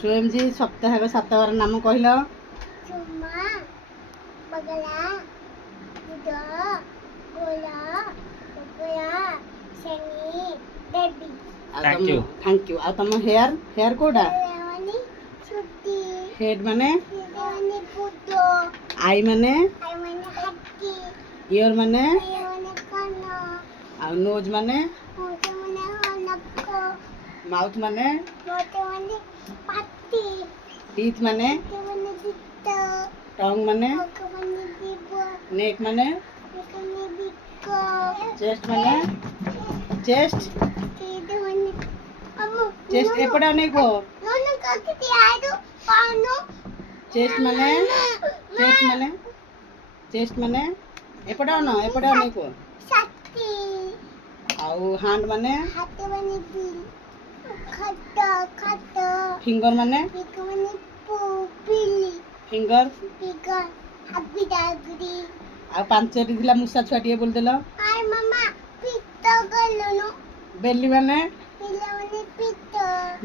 स्वयं जी सप्ताह 7 बार नाम कहल थैंक यू। आ तुम हेयर कोडा हेड माने आई माने ईयर माने आ नोज माने माउथ माने टीथ माने टंग माने नेक माने चेस्ट माने चेस्ट चेस्ट एपड़ा नहीं को चेस्ट माने चेस्ट माने एपड़ा नहीं को आउ हैंड माने फिंगर माने फिंगर आ पांचटी थिला मुसा छुआटिए बोल देलो बेली माने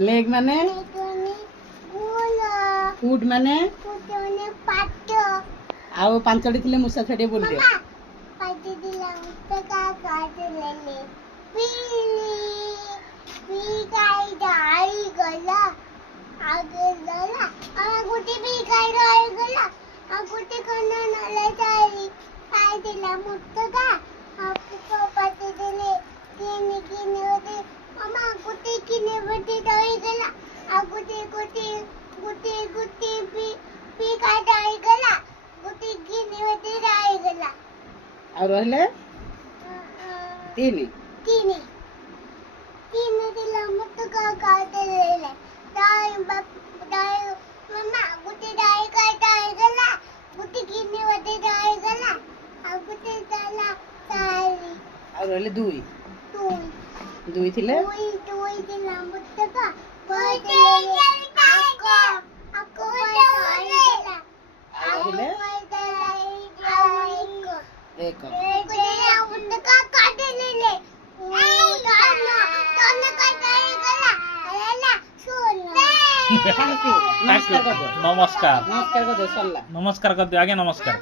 लेग माने फुट माने आउ पांचटी थिले मुसा छुआटिए बोल दे और रहले तीन दिला मत का देले दाई मम्मा गुटी दाई गला गुटी किने वते दाई गला आ गुटी गला सारी और रहले दुई थिले दिला मत का बर्थडे आको रहले एक नमस्कार नमस्कार कर दे सल्ला नमस्कार कर दे आगे नमस्कार